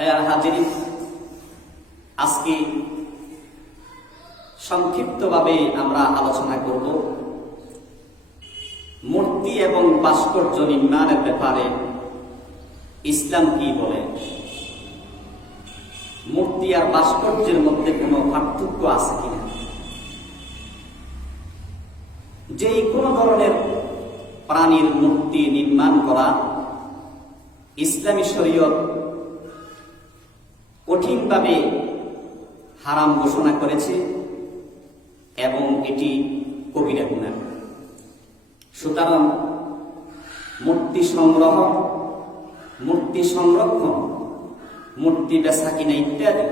ভাইয়ার হাজিরিন, আজকে সংক্ষিপ্তভাবে আমরা আলোচনা করব মূর্তি এবং ভাস্কর্য নির্মাণের ব্যাপারে ইসলাম কি বলে। মূর্তি আর ভাস্কর্যের মধ্যে কোনো পার্থক্য আছে কিনা, যে কোনো ধরনের প্রাণীর মূর্তি নির্মাণ করা ইসলামী শরীয়ত কঠিনভাবে হারাম ঘোষণা করেছে এবং এটি কবিরা গুনাহ। সুতরাং মূর্তি সংগ্রহ, মূর্তি সংরক্ষণ, মূর্তি বেচা কিনা ইত্যাদি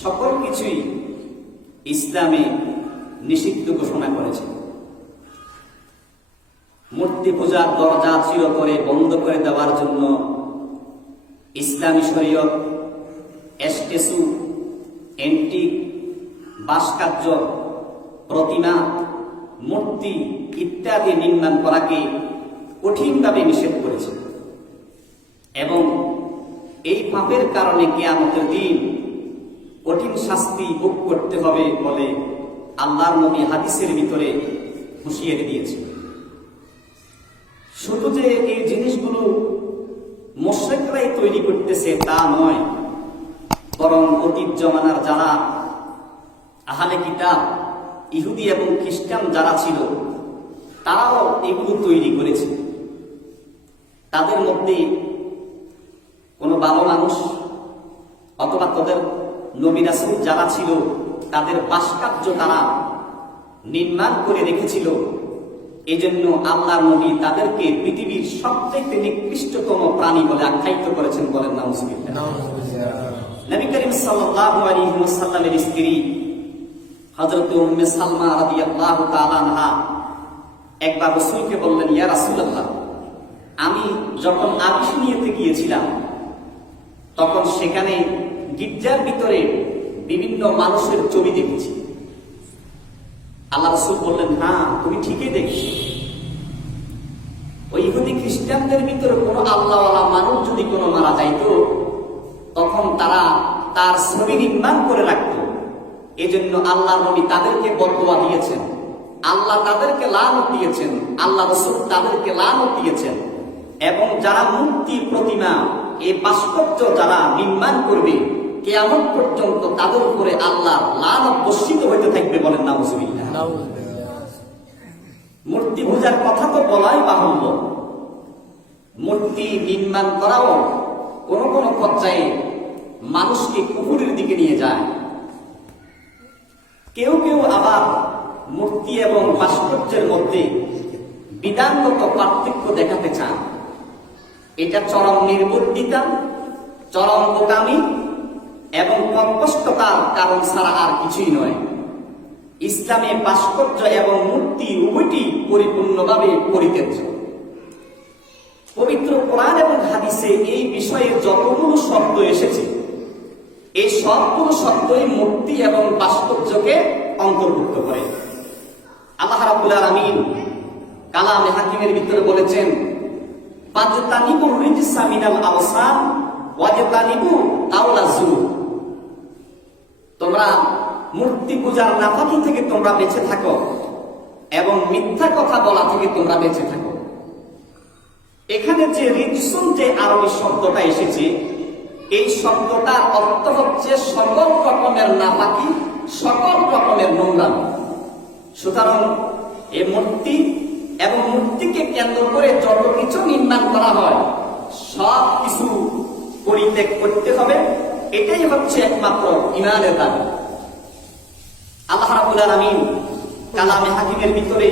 সকল কিছুই ইসলামে নিষিদ্ধ ঘোষণা করেছে। মূর্তি পূজার দরজা চিরতরে বন্ধ করে দেওয়ার জন্য ইসলামী শরীয়ত স্ট্যাচু, এন্টিক, ভাস্কর্য, প্রতিমা, মূর্তি ইত্যাদি নির্মাণ করাকে কঠিনভাবে নিষেধ করেছে এবং এই পাপের কারণে কিয়ামতের দিন কঠিন শাস্তি ভোগ করতে হবে বলে আল্লাহর নবী হাদিসের ভিতরে হুঁশিয়ারি দিয়েছে। শুধু যে এই জিনিসগুলো মুশরিকরাই তৈরি করতেছে তা নয়, বরং অতীত জমানার যারা আহলে কিতাব, ইহুদি এবং খ্রিস্টান যারা ছিল তারাও এগুলো তৈরি করেছে। তাদের মধ্যে কোনো ভালো মানুষ অথবা তাদের নবী রাসূল যারা ছিল তাদের ভাস্কর্য তারা নির্মাণ করে রেখেছিল। এই জন্য আল্লাহর নবী তাদেরকে পৃথিবীর সবচেয়ে নিকৃষ্টতম প্রাণী বলে আখ্যায়িত করেছেন। বলেন নাউজুবিল্লাহ। নবী করিম সাল্লাল্লাহু আলাইহি ওয়াসাল্লামের স্ত্রী হযরত উম্মে সালমা রাদিয়াল্লাহু তাআলা আনহা একবার রাসূলকে বললেন, ইয়া রাসূলুল্লাহ, আমি যখন আবিসিনিয়াতে গিয়েছিলাম তখন সেখানে গির্জার ভিতরে বিভিন্ন মানুষের ছবি দেখেছি। আল্লাহ রাসূল বললেন, হ্যাঁ তুমি ঠিকই দেখছো। ওই ইহুদি খ্রিস্টানদের ভিতরে কোনো আল্লাহওয়ালা মানুষ যদি কোনো মারা যাইত তখন তারা তার ছবি নির্মাণ করে রাখত। এজন্য আল্লাহ নবী তাদেরকে বদদুয়া দিয়েছেন, আল্লাহ তাদেরকে লানত দিয়েছেন, আল্লাহ রাসূল তাদেরকে লানত দিয়েছেন। এবং যারা মূর্তি, প্রতিমা, এই ভাস্কর্য যারা নির্মাণ করবে কিয়ামত পর্যন্ত তাদের উপরে আল্লাহর লানত বর্ষিত হইতে থাকবে। বলেন নাউজুবিল্লাহ। মূর্তি পূজার কথা তো বলাই বাহুল্য, মূর্তি নির্মাণ করাও কোন কোন পর্যায়ে মানুষকে কুফুরের দিকে নিয়ে যায়। কেউ কেউ আবার মূর্তি এবং ভাস্কর্যের মধ্যে বিধানগত পার্থক্য দেখাতে চান। এটা চরম নির্বুদ্ধিতা, চরম বোকামি এবং কর্কশতার কারণ ছাড়া আর কিছুই নয়। ইসলামে ভাস্কর্য এবং মূর্তি উভয়টি পরিপূর্ণভাবে পরিত্যাজ্য। পবিত্র কোরআন এবং হাদিসে এই বিষয়ে যতগুলো শব্দ এসেছে এই সবগুলো শব্দই মূর্তি এবং ভাস্কর্যকে অন্তর্ভুক্ত করে। আল্লাহ রাব্বুল আলামিন কালামে হাকিমের ভিতরে বলেছেন, ফাজতানিবু রিজসা মিনাল আওসান ওয়াজতানিবু কাওলা যুর। তোমরা মূর্তি পূজার নাফাকি থেকে তোমরা বেঁচে থাকো এবং মিথ্যা কথা বলা থেকে তোমরা বেঁচে থাকো। এখানে যে রিজসুন যে আরবি শব্দটা এসেছে, এই শব্দটার অর্থ হচ্ছে সকল রকমের নাফাকি, সকল রকমের নোংরামি। সুতরাং এই মূর্তি এবং মূর্তিকে কেন্দ্র করে যত কিছু নির্মাণ করা হয় সব কিছু পরিত্যাগ করতে হবে। এটাই হচ্ছে একমাত্র ঈমানের দাবি। আল্লাহ রাব্বুল আলামিন কালামে হাকিমের ভিতরে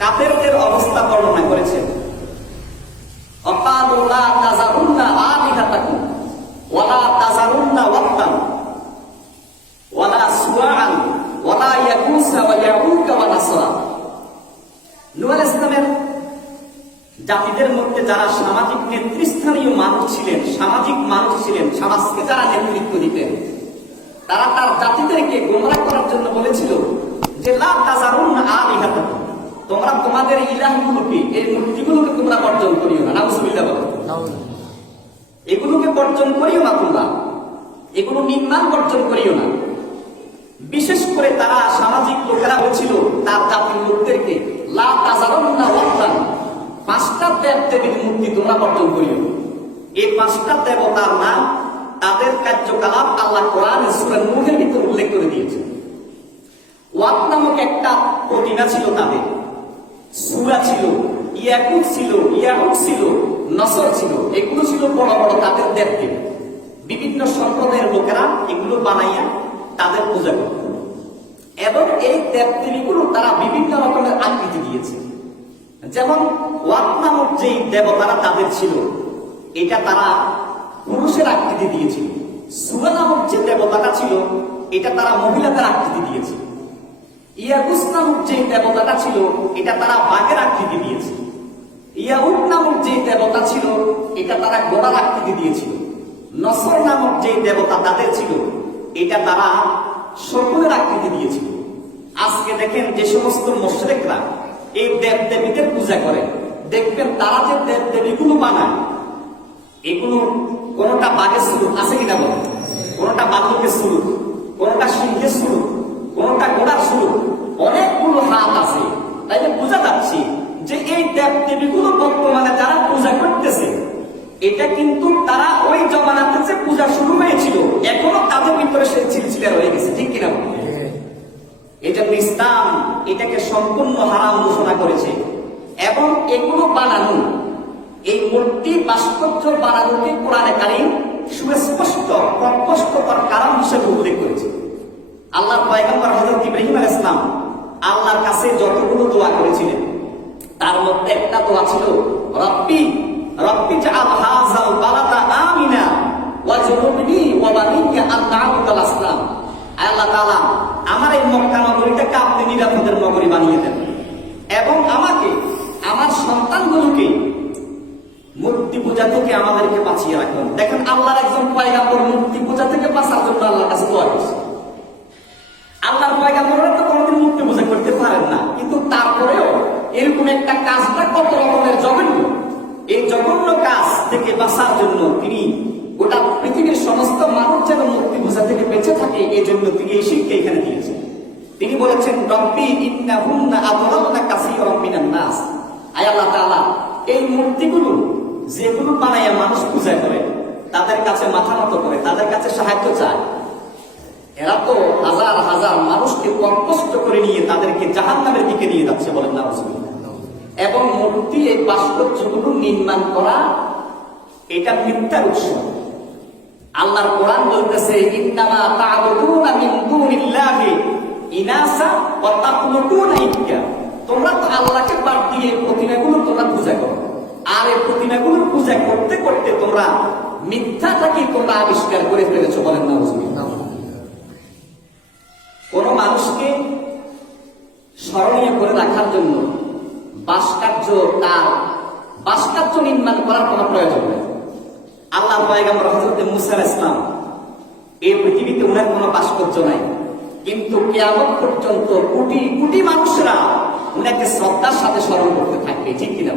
কাফেরদের অবস্থা বর্ণনা করেছেন। অকালু লা তাযারুন্না আলিহাতাকুম ওয়ালা তাযারুন্না ওয়াত্তান ওয়ালা সুআআন ওয়ালা ইয়াগুসা ওয়া ইয়াউকা ওয়া নাসরা। নূহ আলাইহিস সালামের জাতিদের মধ্যে যারা সামাজিক নেতৃস্থানীয় মানুষ ছিলেন, সামাজিক মানুষ ছিলেন, সমাজকে যারা নেতৃত্ব দিতেন, তারা তার জাতিদেরকে গোমরাহ করার জন্য বলেছিল যে লা তাযারুন্না আলিহাতাকুম, তোমরা তোমাদের ইলাহগুলোকে, এই মূর্তিগুলোকে তোমরা বর্জন করিও না। নাউজুবিল্লাহ। এগুলোকে বর্জন করিও না তোমরা, এগুলো নির্মাণ বর্জন করিও না। বিশেষ করে তারা সামাজিক লোকেরা বলছিল তার জাতির লোকদেরকে, লা তাজারুন্না ওয়াত্তান, 5টা দেব দেবীর মূর্তি তোমরা বর্জন করিও। এই 5টা দেবতার নাম, তাদের কার্যকলাপ আল্লাহ কোরআনে সূরা নূহের ভিতরে উল্লেখ করে দিয়েছে। ওয়াত নামক একটা প্রতিমা ছিল তাদের, সূরা ছিল, ইয়াকুত ছিল, ইয়াহুক ছিল, নসর ছিল, এগুলো ছিল বড় বড় তাদের দেবদেবী। বিভিন্ন সম্প্রদায়ের লোকেরা এগুলো বানাইয়া তাদের পূজা করত এবং এই দেবদেবীগুলো তারা বিভিন্ন রকমের আকৃতি দিয়েছে। যেমন ওয়াত নামক যে দেবতারা তাদের ছিল, এটা তারা পুরুষের আকৃতি দিয়েছিল। সূরা নামক যে দেবতাটা ছিল, এটা তারা মহিলাদের আকৃতি দিয়েছে। ইয়াগুস নামক যে দেবতাটা ছিল, এটা তারা বাঘের আকৃতি দিয়েছে। ইয়াহুক নামক যে দেবতা ছিল, এটা তারা ঘোড়ার আকৃতি দিয়েছিল। নসর নামক যে দেবতা তাদের ছিল, এটা তারা শকুনের আকৃতি দিয়েছিল। আজকে দেখেন যে সমস্ত মুশরিকরা এই দেব দেবীদের পূজা করে, দেখবেন তারা যে দেব দেবীগুলো বানায়, এগুলো কোনটা বাঘের স্বরূপ আছে কিনা বলেন, কোনটা বালকের স্বরূপ, কোনটা সিংহের স্বরূপ, কোনটা ঘোড়ার স্বরূপ, অনেকগুলো হাত আছে। তাইলে বোঝা যাচ্ছে যে এই দেব দেবীগুলো বর্তমানে যারা পূজা করতেছে, এটা কিন্তু তারা ওই জমানাতে যে পূজা শুরু হয়েছিল এখনো তাদের ভিতরে সে সিলসিলা রয়ে গেছে, ঠিক কিনা? এটা ইসলাম এটাকে সম্পূর্ণ হারাম ঘোষণা করেছে এবং এগুলো বানানো, এই মূর্তি ভাস্কর্য বানানোকে কোরআনে কারীম সুস্পষ্ট প্রস্পষ্টতার কারণ হিসেবে উল্লেখ করেছে। আল্লাহর পয়গম্বর হযরত ইব্রাহিম আলাইহিস সালাম আল্লাহর কাছে যতগুলো দোয়া করেছিলেন, তার মধ্যে একটা দোয়া ছিল, রব্বি রব্বি জাআল হাযাল বালাদা আমিনা ওয়াজনুবনি ওয়া বানিয়া আন না'বুদাল আসনাম। আল্লাহ তাআলা আমার এই মক্কা নগরীটাকে আপনি নিরাপদের নগরী বানিয়ে দেন এবং আমাকে, আমার সন্তানগুলোকে মূর্তি পূজা থেকে আমাদেরকে বাঁচিয়ে রাখুন। দেখেন আল্লাহর একজন পয়গম্বর মূর্তি পূজা থেকে বাঁচার জন্য আল্লাহর কাছে দোয়া করছে। আল্লাহর পয়গম্বররা তো কোনোদিন মূর্তি পূজা করতে পারেন না, কিন্তু তারপরেও এরকম একটা কাজটা কত রকমের জঘন্য, এই জঘন্য কাজ থেকে বাঁচার জন্য তিনি গোটা পৃথিবীর সমস্ত মানুষ যেন মূর্তি পূজা থেকে বেঁচে থাকে, এই জন্য তিনি এই শিক্ষা এখানে দিয়েছেন। তিনি বলেছেন, রব্বি ইন্নাহুন্না আদলালনা কাসীরাম মিনান নাস। আয় আল্লাহ তাআলা, এই মূর্তিগুলো যেগুলো বানাইয়া মানুষ পূজা করে, তাদের কাছে মাথা নত করে, তাদের কাছে সাহায্য চায়, এরা তো হাজার হাজার মানুষকে কষ্ট করে নিয়ে তাদেরকে জাহান্নামের দিকে নিয়ে যাচ্ছে, বলেন না? এবং মূর্তি এই ভাস্কর্যগুলো নির্মাণ করা এটা মিথ্যার উৎস। আল্লাহর কোরআন বলতেছে, ইন্নামা তা'বুদুনা মিন দুনিল্লাহি ইনাসা ওয়া তাখলুকুনা ইফকা। তোমরা তো আল্লাহকে বাদ দিয়ে প্রতিমাগুলো তোমরা পূজা করো, আর এই প্রতিমাগুলো পূজা করতে করতে তোমরা মিথ্যাটাকে তোমরা আবিষ্কার করে ফেলেছো, বলেন না? কোন মানুষকে স্মরণীয় করে রাখার জন্য ভাস্কর্য নির্মাণ করার কোন প্রয়োজন নেই। আল্লাহর পয়গম্বর হযরত মুসা আলাইহিস সালাম, এই পৃথিবীতে ওনার কোনো ভাস্কর্য নাই, কিন্তু কিয়ামত পর্যন্ত কোটি কোটি মানুষরা ওনাকে শ্রদ্ধার সাথে স্মরণ করতে থাকবে, ঠিক কিনা?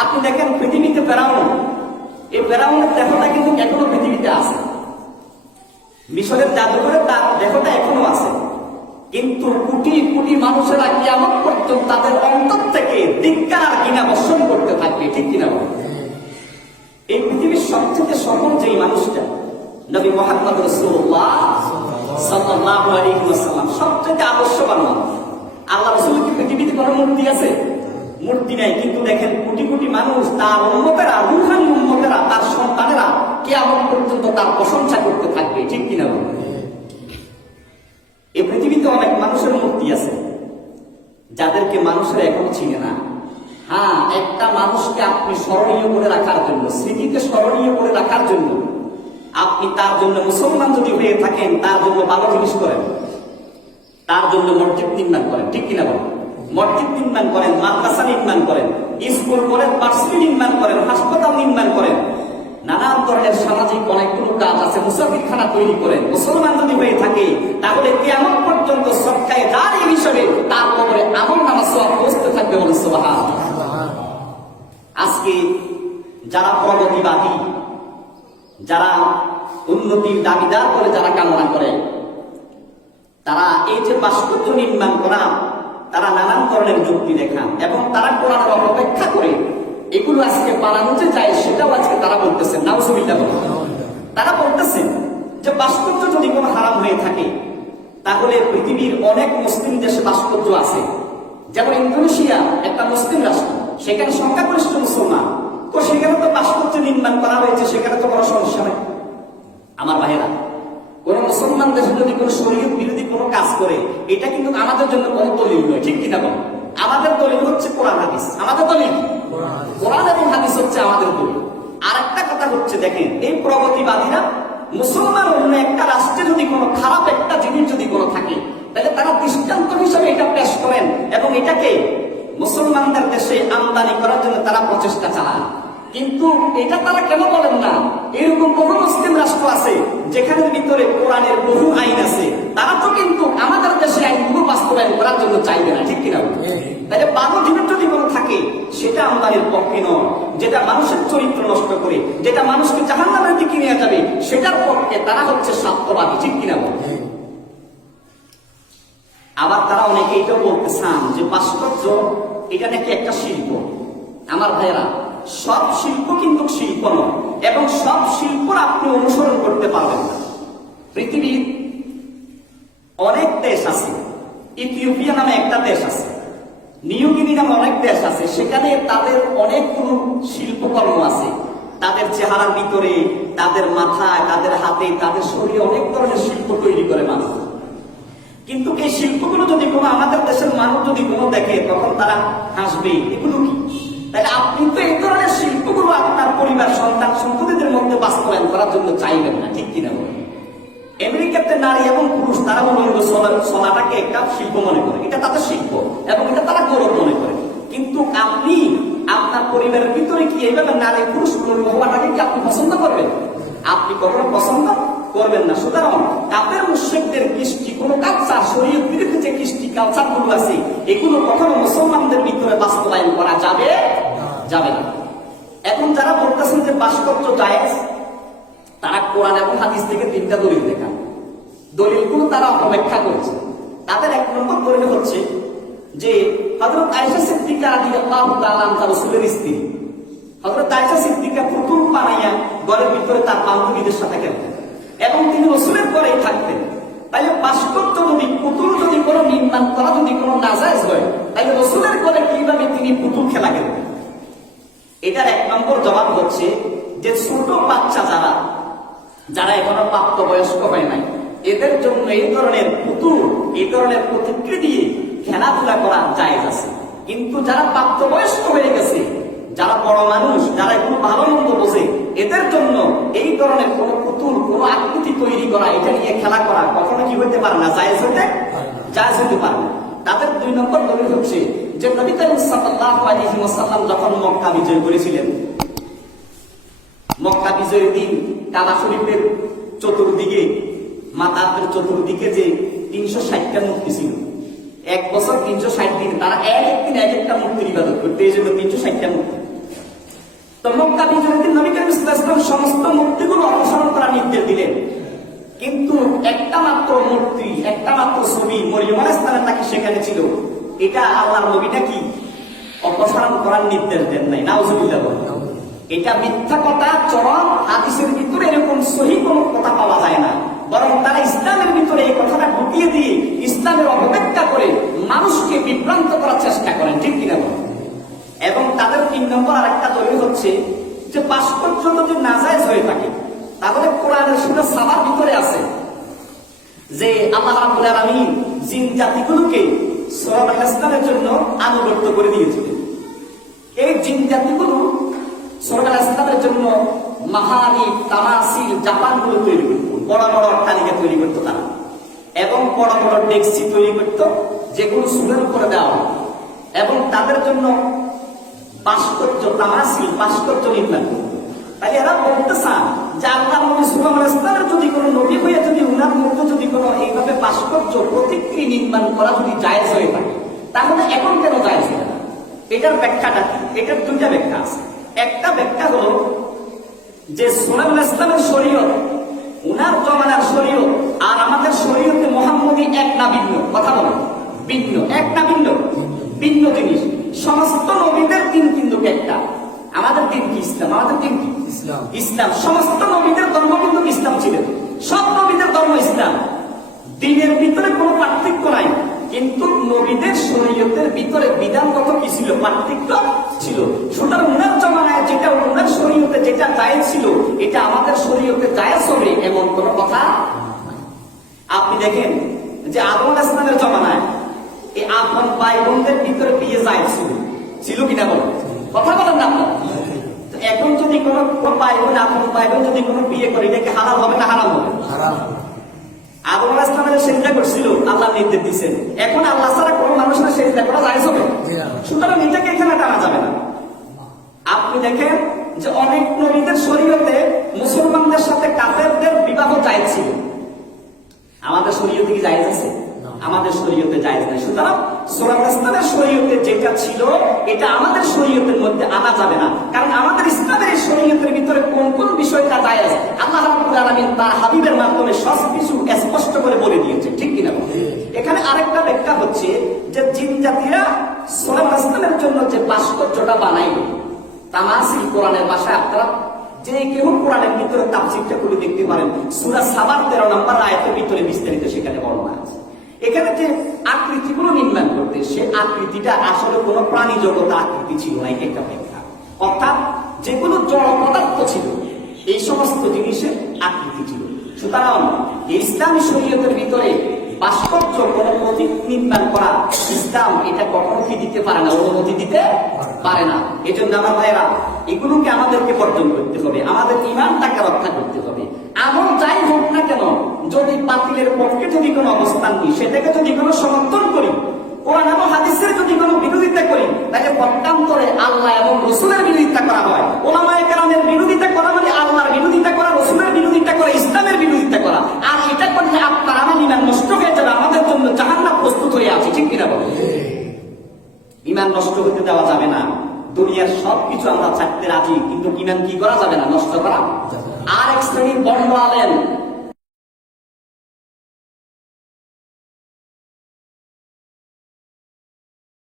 আপনি দেখেন পৃথিবীতে ফেরাউন, এই ফেরাউনের দেহটা কিন্তু এখনো পৃথিবীতে আছে, মিশরের জাদুঘরে তার দেহটা এখনো আছে, কিন্তু কোটি কোটি মানুষেরা কিয়ামত পর্যন্ত তাদের অন্তর থেকে ধিক্কার আর ঘৃণা বর্ষণ করতে থাকবে, ঠিক কিনা? এই পৃথিবীর সবচেয়ে সফল যেই মানুষটা নবী মুহাম্মদ রাসূলুল্লাহ সাল্লাল্লাহু আলাইহি ওয়াসাল্লাম, সবচেয়ে আদর্শবান মানুষ। আল্লাহ রাসূল কি পৃথিবীতে কোনো মূর্তি আছে? মূর্তি নাই, কিন্তু দেখেন কোটি কোটি মানুষ, তার উম্মতেরা, রূহানি উম্মতেরা, তার সন্তানেরা কিয়ামত পর্যন্ত তার প্রশংসা করতে থাকবে, ঠিক কিনা? এই পৃথিবীতে অনেক মানুষের মূর্তি আছে যাদেরকে মানুষেরা এখনো চিনে না। হ্যাঁ, একটা মানুষকে আপনি স্মরণীয় করে রাখার জন্য, স্মৃতিতে স্মরণীয় করে রাখার জন্য আপনি তার জন্য, মুসলমান যদি হয়ে থাকেন, তার জন্য ভালো জিনিস করেন, তার জন্য মসজিদ নির্মাণ করেন, ঠিক কিনা বলেন? মসজিদ নির্মাণ করেন, মাদ্রাসা নির্মাণ করেন, স্কুল করেন, ভার্সিটি নির্মাণ করেন, হাসপাতাল নির্মাণ করেন, নানান ধরনের সামাজিক অনেকগুলো কাজ আছে, মুসাফিরখানা তৈরি করেন। মুসলমান যদি হয়ে থাকে, তাহলে কিয়ামত পর্যন্ত সবকায়ে দাঁড়ি হিসেবে তার কবরে আমল নামা সওয়াব পৌঁছতে থাকবে, বলেন সুবহানাল্লাহ। আজকে যারা প্রগতিবাদী, যারা উন্নতির দাবিদার করে যারা কামনা করে, তারা এই যে ভাস্কর্য নির্মাণ করা, তারা নানান ধরনের যুক্তি দেখান এবং তারা কোরআনের অপেক্ষা করে এগুলো আজকে বানানো যে যায় সেটাও আজকে তারা বলতেছেন। নাউজুবিল্লাহ। তারা বলতেছেন যে ভাস্কর্য যদি কোনো হারাম হয়ে থাকে তাহলে পৃথিবীর অনেক মুসলিম দেশে ভাস্কর্য আছে, যেমন ইন্দোনেশিয়া একটা মুসলিম রাষ্ট্র, সেখানে সংখ্যাগরিষ্ঠ মুসলমান, তো সেখানে তো ভাস্কর্য নির্মাণ করা হয়েছে, সেখানে তো বড় সমস্যা নেই। আমার ভাইয়েরা, কোন মুসলমান দেশে যদি কোন শরীয়ত বিরোধী কোনো কাজ করে, এটা কিন্তু আমাদের জন্য কোনো দলিল নয়, ঠিক কিনা বল? আমাদের দলিল হচ্ছে কোরআন হাদিস। আমাদের দলিল কোরআন এবং হাদিস হচ্ছে আমাদের দলিল। আর একটা কথা হচ্ছে, দেখেন, এই প্রগতিবাদীরা মুসলমান অন্য একটা রাষ্ট্রে যদি কোনো খারাপ একটা জিনিস যদি কোনো থাকে, তাহলে তারা দৃষ্টান্ত হিসেবে এটা পেশ করেন এবং এটাকে মুসলমানদের দেশে আমদানি করার জন্য তারা প্রচেষ্টা চালান। কিন্তু এটা তারা কেন বলেন না? এরকম বহু মুসলিম রাষ্ট্র আছে যেখানের ভিতরে কোরআনের বহু আইন আছে, তারা তো কিন্তু আমাদের দেশে আইনগুলো বাস্তবায়ন করার জন্য চাইবে না, ঠিক কিনা? তাহলে বারো দিনের যদি কোনো থাকে, সেটা আমদানির পক্ষে নয়। যেটা মানুষের চরিত্র নষ্ট করে, যেটা মানুষকে জাহান্নামের দিকে নিয়ে যাবে, সেটার পক্ষে তারা হচ্ছে স্বার্থবাদী, ঠিক কিনা? আবার তারা অনেকে এটাও বলতে চান যে ভাস্কর্য এটা নাকি একটা শিল্প। আমার ভাইয়েরা, সব শিল্প কিন্তু শিল্প নয় এবং সব শিল্প আপনি অনুসরণ করতে পারবেন না। পৃথিবীর অনেক দেশ আছে, ইথিওপিয়া নামে একটা দেশ আছে, নিউগিনি নামে অনেক দেশ আছে, সেখানে তাদের অনেকগুলো শিল্পকর্ম আছে। তাদের চেহারার ভিতরে, তাদের মাথায়, তাদের হাতে, তাদের শরীরে অনেক ধরনের শিল্প তৈরি করে মানুষ। কিন্তু এই শিল্পগুলো যদি কোনো আমাদের দেশের মানুষ যদি কোনো দেখে, তখন তারা হাসবে, এগুলো কি? তাহলে আপনি তো এই ধরনের শিল্পগুলো আপনার পরিবার, সন্তান, সন্ততিদের মধ্যে বাস্তবায়ন করার জন্য চাইবেন না, ঠিক কিনা? আমেরিকাতে নারী এবং পুরুষ তারা মনে হয় সোনাটাকে একটা শিল্প মনে করে, এটা তাদের শিল্প এবং এটা তারা গৌরব মনে করে। কিন্তু আপনি আপনার পরিবারের ভিতরে কি এইভাবে নারী পুরুষ হওয়াটাকে কি আপনি পছন্দ করবেন? আপনি কখনো পছন্দ করবেন না। সুতরাং কাফের মুশরিকদের কৃষ্টি, কোন কালচার, শরীয়ত বিরোধী যে কৃষ্টি কালচার গুলো আছে, এগুলো কখনো মুসলমানদের ভিতরে বাস্তবায়ন করা যাবে না। এখন যারা বলতেছেন যে ভাস্কর্য জায়েজ, তারা কোরআন এবং হাদিস থেকে তিনটা দলিল দেখান। দলিলগুলো তারা অপেক্ষা করেছে। তাদের এক নম্বর দলিল হচ্ছে যে হযরত আয়েশা সিদ্দিকা রাদিয়াল্লাহু তাআলা আনহা রাসূলের স্ত্রী। হযরত আয়েশা সিদ্দিকা পুতুল বানাইয়া ঘরের ভিতরে তার বান্ধবীদের সাথে খেলতেন এবং তিনি রাসূলের ঘরেই থাকতেন। তাইলে ভাস্কর্য যদি, পুতুল যদি কোনো নির্মাণ করা যদি কোনো নাজায়েজ হয়, তাহলে রাসূলের ঘরে কিভাবে তিনি পুতুল খেলা খেলতেন? এটার এক নম্বর জবাব হচ্ছে যে ছোট বাচ্চা যারা এখনো প্রাপ্তবয়স্ক হয় নাই, এদের জন্য এই ধরনের পুতুল, এই ধরনের প্রতিকৃতি দিয়ে খেলাধুলা করা জায়েজ আছে। কিন্তু যারা প্রাপ্তবয়স্ক হয়ে গেছে, যারা বড় মানুষ, যারা একটু ভালো মন্দ বোঝে, এদের জন্য এই ধরনের কোন পুতুল, কোন আকৃতি তৈরি করা, এটা নিয়ে খেলা করা কখনো কি হইতে পারে না, জায়েজ হইতে পারে না। তাদের দুই নম্বর দলিল হচ্ছে যে নবী করিম সাল্লাল্লাহু আলাইহি ওয়াসাল্লাম যখন মক্কা বিজয় করেছিলেন, মক্কা বিজয়ের দিন কাবা শরীফের চতুর্দিকে, মাতাবের চতুর্দিকে যে 360টা মূর্তি ছিল, এক বছর 360 দিন তারা একদিন এক একটা মূর্তির ইবাদত করতে, এই জন্য 360টা মূর্তি। তো মক্কা বিজয়ের দিন নবী করিম সাল্লাল্লাহু আলাইহি ওয়াসাল্লাম সমস্ত মূর্তিগুলো অপসারণ করার নির্দেশ দিলেন। কিন্তু একটা মাত্র মূর্তি, একটা মাত্র ছবি মরিয়ম আলাইহিস সালাম নাকি সেখানে ছিল, এটা আল্লাহর নবীটা কি অপসারণ করার নির্দেশ দেন নাই। নাউজুবিল্লাহ। এটা মিথ্যা কথা, চরম। হাদিসের ভিতরে এরকম সহিহ কোনো কথা পাওয়া যায় না, বরং তারা ইসলামের ভিতরে এই কথাটা ঢুকিয়ে দিয়ে ইসলামের অপব্যাখ্যা করে মানুষকে বিভ্রান্ত করার চেষ্টা করেন, ঠিক কিনা? এবং তাদের 3 নম্বর আরেকটা দলিল হচ্ছে যে ভাস্কর্য যদি নাজায়েজ হয়ে থাকে, তাহলে কোরআনের সূরা সাবার ভিতরে আছে যে আল্লাহ রাব্বুল আলামিন জিন জাতিগুলোকে সূরা ইসলামের জন্য আনুগত্য করে দিয়েছিলেন। এই জিন জাতিগুলো সূরা ইসলামের জন্য মাহারি, তামাসিল, জাপানগুলো তৈরি করত, বড় বড় অট্টালিকা তৈরি করতো তারা, এবং বড় বড় ডেক্সি তৈরি করত যেগুলো সুরের উপরে দেওয়া হয়, এবং তাদের জন্য ভাস্কর্য, তামাসিল, ভাস্কর্য নির্মাণ করত। তাই এরা বলতে চান যে আল্লাহ নবী সাল্লাল্লাহু আলাইহি ওয়াসাল্লামের যদি কোনো নবী হয়ে যদি উনার মধ্যে যদি কোনো এইভাবে ভাস্কর্য, প্রতিকৃতি নির্মাণ করা যদি জায়েজ হয়ে থাকে, তাহলে এখন কেন জায়েজ হয় না? এটার ব্যাখ্যাটা কি? এটার দুইটা ব্যাখ্যা আছে। একটা ব্যাখ্যা হলো যে সুলাইমান ইসলামের শরীয়ত, উনার জমানার শরীয়ত আর আমাদের শরীয়তে মুহাম্মদী এক না ভিন্ন? কথা বলো, ভিন্ন। এক না ভিন্ন? ভিন্ন জিনিস। সমস্ত নবীদের দিন কিন্তু একটা। আমাদের দিন কি? ইসলাম। আমাদের দিন কি? ইসলাম। ইসলাম। সমস্ত নবীদের ধর্ম কিন্তু ইসলাম ছিল। সব নবীদের ধর্ম ইসলাম। দিনের ভিতরে কোনো পার্থক্য নাই, কিন্তু নবীদের শরীয়তের ভিতরে বিধানগত কি ছিল? পার্থক্য ছিল। সুতরাং উনার জমানায় যেটা উনার শরীয়তে যেটা জায়েজ ছিল, এটা আমাদের শরীয়তে জায়েজ হবে এমন কোনো কথা। আপনি দেখেন যে আদম আলাইহিস সালামের জমানায় এই আপন ভাই বোনদের ভিতরে বিয়ে জায়েজ ছিল, ছিল কিনা বলেন? কথা বলেন না? এখন যদি কোনো ভাই বোন, আপন ভাই বোন যদি কোনো বিয়ে করে, এটাকে হালাল হবে না হারাম হবে? হারাম। আদম আলাইহিস সালামের সেজদা করছিল, আল্লাহ নির্দেশ দিয়েছেন। এখন আল্লাহ ছাড়া কোনো মানুষের সেজদা করা জায়েজ হবে? সুতরাং এটাকে এখানে টানা যাবে না। আপনি দেখেন যে অনেক নবীদের শরীয়তে মুসলমানদের সাথে কাফেরদের বিবাহ জায়েজ ছিল। আমাদের শরীয়তে কি জায়েজ আছে? আমাদের শরীয়তে জায়েজ নাই। সুতরাং সুলাইমান ইসলামের শরীয়তে যেটা ছিল, এটা আমাদের শরীয়তের মধ্যে আনা যাবে না। কারণ আমাদের ইসলামের শরীয়তের ভিতরে কোন কোন বিষয়টা জায়েজ আল্লাহ রাব্বুল আলামিন তার হাবিবের মাধ্যমে সব কিছু স্পষ্ট করে বলে দিয়েছে, ঠিক কিনা? এখানে আরেকটা ব্যাখ্যা হচ্ছে যে জিন জাতিরা সুলাইমান ইসলামের জন্য যে ভাস্কর্যটা বানাইল, তামাসিল কোরআনের ভাষায় আপনারা যে কেউ কোরআনের ভিতরে তাফসীরটা করে দেখতে পারেন, সূরা সাবার 13 নম্বর আয়াতের ভিতরে বিস্তারিত সেখানে বর্ণনা আছে। এখানে যে আকৃতিগুলো নির্মাণ করতে, সে আকৃতিটা আসলে কোনো প্রাণী জগৎ আকৃতি ছিল না, একটা ব্যাখ্যা। অর্থাৎ যেগুলো জড় পদার্থ ছিল, এই সমস্ত জিনিসের আকৃতি ছিল। সুতরাং ইসলামী শরীয়তের ভিতরে ভাস্কর্য কোন প্রতীক নির্মাণ করা, ইসলাম এটা কখনো কি দিতে পারে না, অনুমতি দিতে পারে না। এই জন্য আমার ভাইয়েরা, এগুলোকে আমাদেরকে বর্জন করতে হবে, আমাদের ঈমানটাকে রক্ষা করতে হবে। আমল যাই হোক না কেন, যদি বাতিলের পক্ষে যদি কোনো অবস্থান নিই, সেটাকে যদি কোনো সমর্থন করি, কোরআন এবং হাদিসের যদি কোনো বিরোধিতা করি, তাকে পক্ষান্তরে আল্লাহ এবং রসুলের বিরোধিতা করা হয়। ওলামায়ে কেরামের বিরোধিতা করা মানে আল্লাহর বিরোধিতা করা, রসুলের বিরোধিতা করা, ইসলামের বিরোধিতা করা। আর এটা করলে আপনার আমার ঈমান নষ্ট হয়ে যাবে, আমাদের জন্য জাহান্নাম প্রস্তুত হয়ে আছে, ঠিক কিনা বলেন? ঈমান নষ্ট হতে দেওয়া যাবে না। দুনিয়ার সবকিছু আমরা ছাড়তে রাজি, কিন্তু ঈমান কি করা যাবে না? নষ্ট করা। আর এক শ্রেণীর বন্ড আলেম